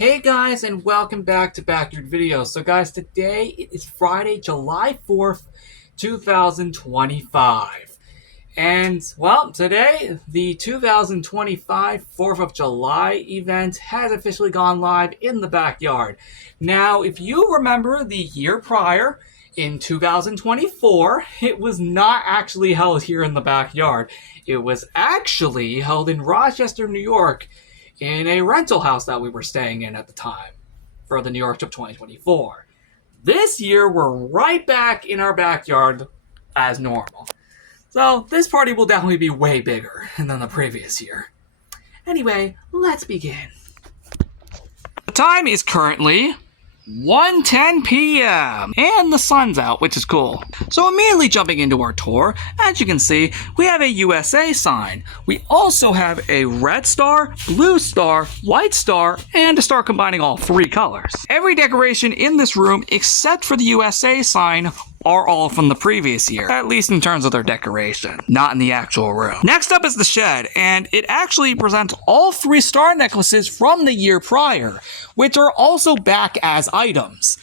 Hey guys, and welcome back to Backyard Videos. So guys, today it is Friday, July 4th, 2025. And well, today the 2025 4th of July event has officially gone live in the backyard. Now, if you remember the year prior, in 2024, it was not actually held here in the backyard. It was actually held in Rochester, New York, in a rental house that we were staying in at the time for the New York trip 2024. This year, we're right back in our backyard as normal. So this party will definitely be way bigger than the previous year. Anyway, let's begin. The time is currently 1:10 p.m. and the sun's out, which is cool. So immediately jumping into our tour, as you can see, we have a USA sign. We also have a red star, blue star, white star, and a star combining all three colors. Every decoration in this room, except for the USA sign, are all from the previous year, at least in terms of their decoration, not in the actual room. Next up is the shed, and it actually presents all three star necklaces from the year prior, which are also back as items.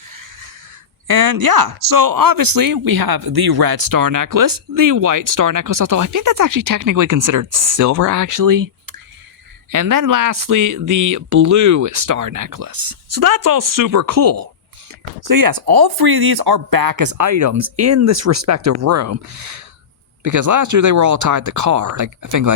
And yeah, so obviously we have the red star necklace, the white star necklace, although I think that's actually technically considered silver actually. And then lastly, the blue star necklace. So that's all super cool. So yes, all three of these are back as items in this respective room. Because last year they were all tied to car, I think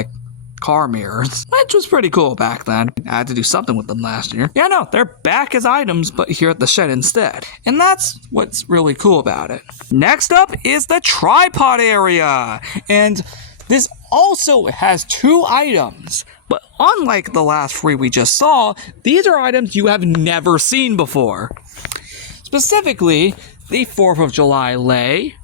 car mirrors, which was pretty cool back then. I had to do something with them last year. Yeah, no, they're back as items, but here at the shed instead. And that's what's really cool about it. Next up is the tripod area. And this also has two items. But unlike the last three we just saw, these are items you have never seen before. Specifically, the 4th of July lei,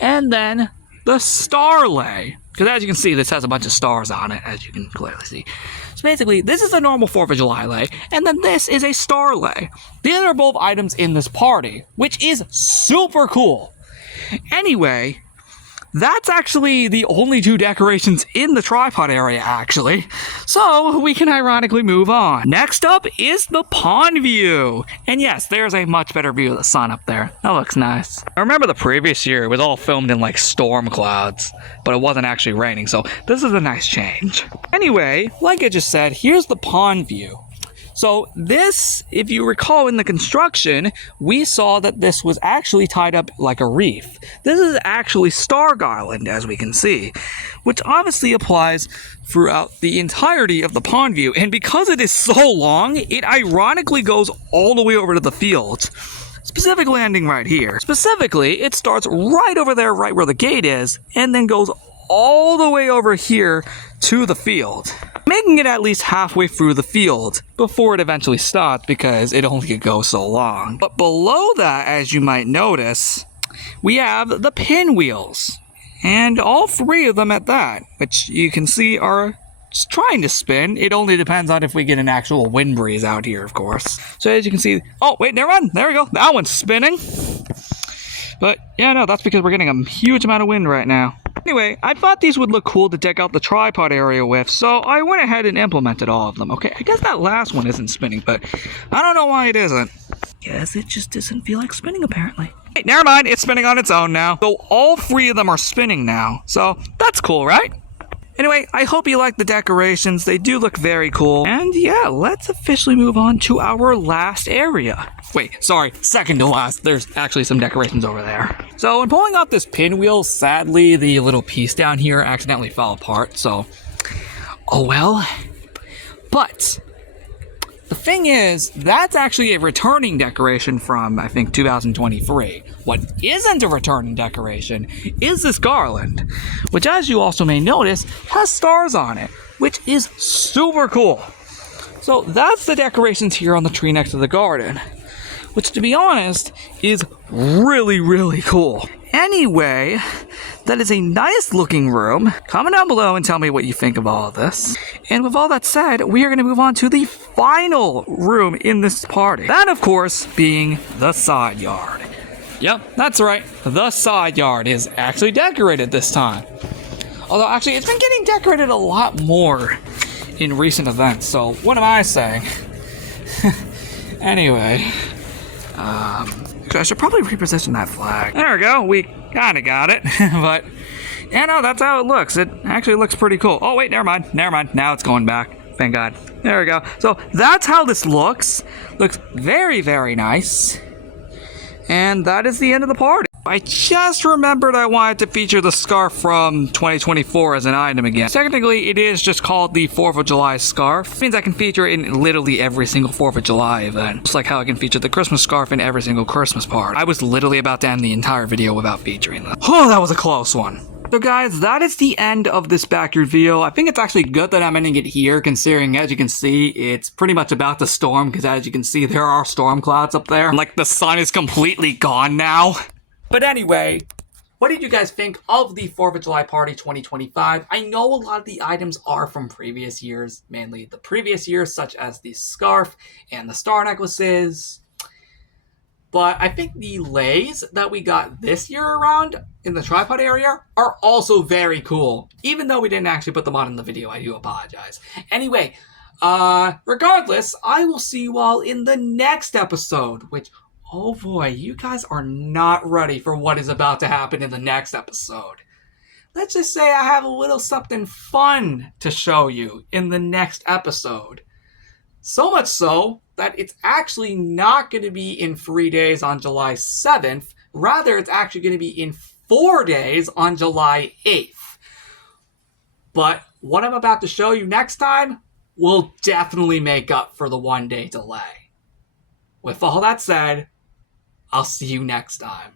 and then the star lei. Because as you can see, this has a bunch of stars on it, as you can clearly see. So basically, this is a normal 4th of July lei, and then this is a star lei. These are both items in this party, which is super cool. Anyway, that's actually the only two decorations in the tripod area, actually. So we can ironically move on. Next up is the pond view. And yes, there's a much better view of the sun up there. That looks nice. I remember the previous year, it was all filmed in storm clouds, but it wasn't actually raining, so this is a nice change. Anyway, like I just said, here's the pond view. So this, if you recall in the construction, we saw that this was actually tied up like a wreath. This is actually star garland, as we can see, which obviously applies throughout the entirety of the pond view. And because it is so long, it ironically goes all the way over to the field. Specifically ending right here. Specifically, it starts right over there, right where the gate is, and then goes all the way over here to the field, making it at least halfway through the field before it eventually stops because it only could go so long. But below that, as you might notice, we have the pinwheels, and all three of them at that, which you can see are just trying to spin. It only depends on if we get an actual wind breeze out here, of course. So as you can see, oh wait, never mind, there we go, that one's spinning. But yeah, no, that's because we're getting a huge amount of wind right now. Anyway, I thought these would look cool to deck out the tripod area with, so I went ahead and implemented all of them. Okay, I guess that last one isn't spinning, but I don't know why it isn't. Guess it just doesn't feel like spinning, apparently. Hey, never mind, it's spinning on its own now. So all three of them are spinning now, so that's cool, right? Anyway, I hope you like the decorations. They do look very cool. And yeah, let's officially move on to our last area. Wait, sorry, second to last. There's actually some decorations over there. So when pulling out this pinwheel, sadly, the little piece down here accidentally fell apart. So, oh well. But the thing is, that's actually a returning decoration from, I think, 2023. What isn't a returning decoration is this garland, which, as you also may notice, has stars on it, which is super cool. So that's the decorations here on the tree next to the garden, which, to be honest, is really, really cool. Anyway, that is a nice looking room. Comment down below and tell me what you think of all of this. And with all that said, we are going to move on to the final room in this party. That, of course, being the side yard. Yep, that's right. The side yard is actually decorated this time. Although, actually, it's been getting decorated a lot more in recent events, so what am I saying? Anyway, I should probably reposition that flag. There we go. We kind of got it, but yeah, no, that's how it looks. It actually looks pretty cool. Oh wait, never mind. Now it's going back. Thank God. There we go. So that's how this looks. Looks very, very nice. And that is the end of the party. I just remembered I wanted to feature the scarf from 2024 as an item again. Technically, it is just called the 4th of July scarf. It means I can feature it in literally every single 4th of July event. Just like how I can feature the Christmas scarf in every single Christmas party. I was literally about to end the entire video without featuring them. Oh, that was a close one. So guys, that is the end of this backyard video. I think it's actually good that I'm ending it here, considering, as you can see, it's pretty much about to storm, because as you can see, there are storm clouds up there. Like, the sun is completely gone now. But anyway, what did you guys think of the 4th of July Party 2025? I know a lot of the items are from previous years, mainly the previous years, such as the scarf and the star necklaces. But I think the leis that we got this year around in the tripod area are also very cool. Even though we didn't actually put them on in the video, I do apologize. Anyway, regardless, I will see you all in the next episode, which, oh boy, you guys are not ready for what is about to happen in the next episode. Let's just say I have a little something fun to show you in the next episode. So much so that it's actually not going to be in 3 days on July 7th. Rather, it's actually going to be in 4 days on July 8th. But what I'm about to show you next time will definitely make up for the 1 day delay. With all that said, I'll see you next time.